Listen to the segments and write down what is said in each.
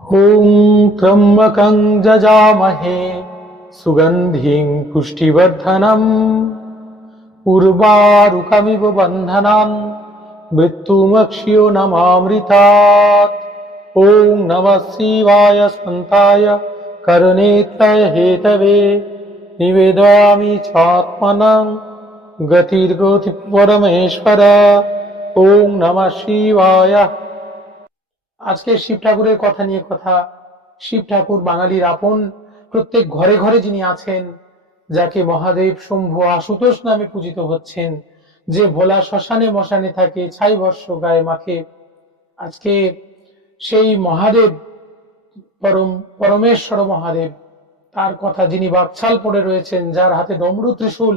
ॐ त्र्यम्बकं जजामहे सुगन्धिं पुष्टिवर्धनम् उर्वारुकमिव बन्धनान् मृत्युमक्षयो नमामृतात्। ॐ नमः शिवाय शान्ताय करुणेत्याय हेतवे निवेदयामि चात्मनं गतिर्गति परमेश्वर। ॐ नमः शिवाय। আজকে শিব ঠাকুরের কথা নিয়ে কথা। শিব ঠাকুর বাঙালির আপন, প্রত্যেক ঘরে ঘরে যিনি আছেন, যাকে মহাদেব শম্ভু আশুতোষ নামে পূজিত হচ্ছেন, যে ভোলা শ্মশানে মশানে থাকে, ছাই বর্ষ গায়ে মাখে। আজকে সেই মহাদেব, পরমেশ্বর মহাদেব, তার কথা যিনি বাকছাল পড়ে রয়েছেন, যার হাতে ডমরু ত্রিশূল,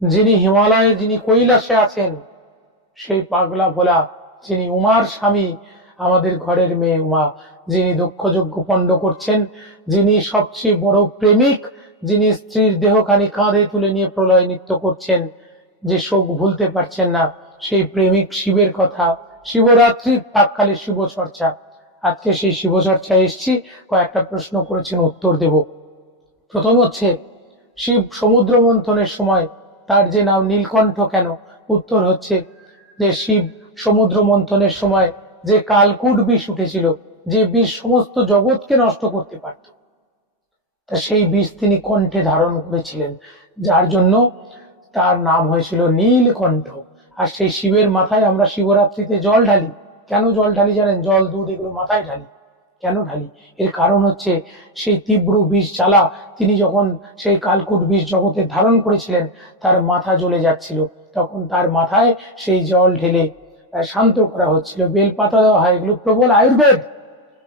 যিনি হিমালয়ে, যিনি কৈলাসে আছেন, সেই পাগলা ভোলা, যিনি উমার স্বামী, আমাদের ঘরের মেয়ে উমা, যিনি দক্ষযজ্ঞ পণ্ড করছেন, যিনি সবচেয়ে বড় প্রেমিক, যিনি স্ত্রীর দেহখানি কাঁধে তুলে নিয়ে প্রলয় নৃত্য করছেন, যে শোক ভুলতে পারছেন না, সেই প্রেমিক শিবের কথা। শিবরাত্রির প্রাককালে শিব চর্চা। আজকে সেই শিব চর্চায় এসছি, কয়েকটা প্রশ্ন করেছেন, উত্তর দেব। প্রথম হচ্ছে, শিব সমুদ্র মন্থনের সময় তার যে নাম নীলকণ্ঠ কেন? উত্তর হচ্ছে যে শিব সমুদ্র মন্থনের সময় যে কালকূট বিষ উঠেছিল, যে বিষ সমস্ত জগৎকে নষ্ট করতে পারত, তা সেই বিষ তিনি কণ্ঠে ধারণ করেছিলেন, যার জন্য তার নাম হয়েছিল নীলকণ্ঠ। আর সেই শিবের মাথায় আমরা শিবরাত্রিতে জল ঢালি। কেন জল ঢালি জানেন? জল, দুধ এগুলো মাথায় ঢালি। কেন ঢালি? এর কারণ হচ্ছে, সেই তীব্র বিষ জ্বালা তিনি যখন সেই কালকূট বিষ জগতে ধারণ করেছিলেন, তার মাথা জ্বলে যাচ্ছিল, তখন তার মাথায় সেই জল ঢেলে শান্ত করা হচ্ছিল। বেলপাতা দেওয়া হয়, এগুলো প্রবল আয়ুর্বেদ।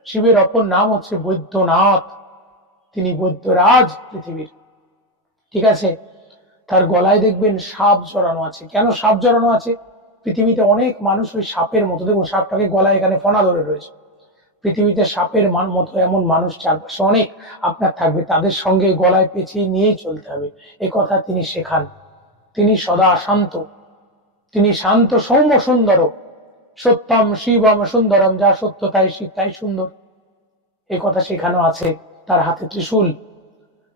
শিবের অপর নাম হচ্ছে বৈদ্যনাথ, তিনি বৈদ্যরাজ পৃথিবীর। ঠিক আছে? তার গলায় দেখবেন সাপ জড়ানো আছে। কেন সাপ জড়ানো আছে? পৃথিবীতে অনেক মানুষ ওই সাপের মতো, দেখুন সাপটাকে গলায় এখানে ফনা ধরে রয়েছে। পৃথিবীতে সাপের মতো এমন মানুষ চারপাশে অনেক আপনার থাকবে, তাদের সঙ্গে গলায় পেঁচিয়ে নিয়েই চলতে হবে, এ কথা তিনি শেখান। তিনি সদা শান্ত, তিনি শান্ত সৌম্য সুন্দর। সত্যম শিবম সুন্দরম, যা সত্য তাই শিব, তাই সুন্দর, এ কথা শেখানো আছে। তার হাতে ত্রিশূল,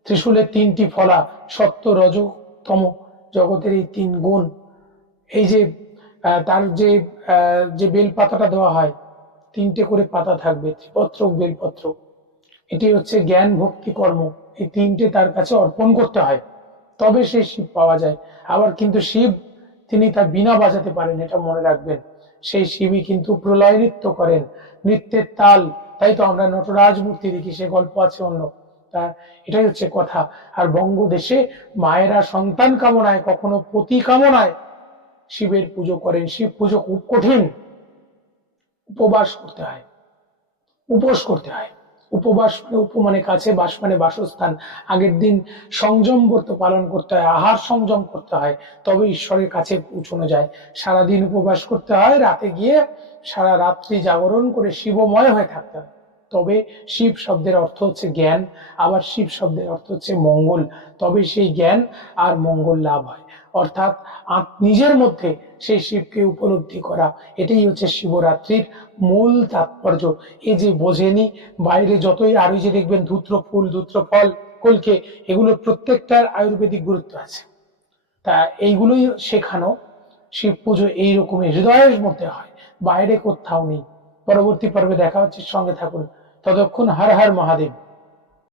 ত্রিশূলের তিনটি ফলা, সত্য রজ তম, জগতের এই তিন গুণ। এই যে তার যে বেলপাতাটা দেওয়া হয়, তিনটে করে পাতা থাকবে, ত্রিপত্র বেলপত্র, এটি হচ্ছে জ্ঞান ভক্তি কর্ম। এই তিনটে তার কাছে অর্পণ করতে হয়, তবে সেই শিব পাওয়া যায়। আবার কিন্তু শিব, তিনি তার বীণা বাজাতে পারেন, এটা মনে রাখবেন। সেই শিবই কিন্তু প্রলয় নৃত্য করেন, নৃত্যের তাল। তাই তো আমরা নটরাজ মূর্তি দেখি, সে গল্প আছে অন্য। তা এটাই হচ্ছে কথা। আর বঙ্গদেশে মায়েরা সন্তান কামনায়, কখনো পতি কামনায় শিবের পুজো করেন। শিব পুজো খুব কঠিন, উপবাস করতে হয়, উপোস করতে হয়। উপবাস মানে, মানে কাছে, বাস মানে বাসস্থান। আগের দিন সংযম ব্রত পালন করতে হয়, আহার সংযম করতে হয়, তবে ঈশ্বরের কাছে পৌঁছানো যায়। সারাদিন উপবাস করতে হয়, রাতে গিয়ে সারা রাত্রি জাগরণ করে শিবময় হয়ে থাকতে হয়। তবে শিব শব্দের অর্থ হচ্ছে জ্ঞান, আবার শিব শব্দের অর্থ হচ্ছে মঙ্গল। তবে সেই জ্ঞান আর মঙ্গল লাভ হয়, অর্থাৎ নিজের মধ্যে সেই শিবকে উপলব্ধি করা। এটাই হচ্ছে শিবরাত্রির মূল তাৎপর্য। এই যে বোঝেনি, বাইরে যতই আরো যে দেখবেন ধূত্র ফুল, ধূত্র ফল, কলকে, এগুলো প্রত্যেকটার আয়ুর্বেদিক গুরুত্ব আছে। তা এইগুলোই শেখানো। শিব পুজো এইরকমই হৃদয়ের মধ্যে হয়, বাইরে কোথাও নেই। পরবর্তী পর্বে দেখা হচ্ছে, সঙ্গে থাকুন। ততক্ষণ হর হর মহাদেব।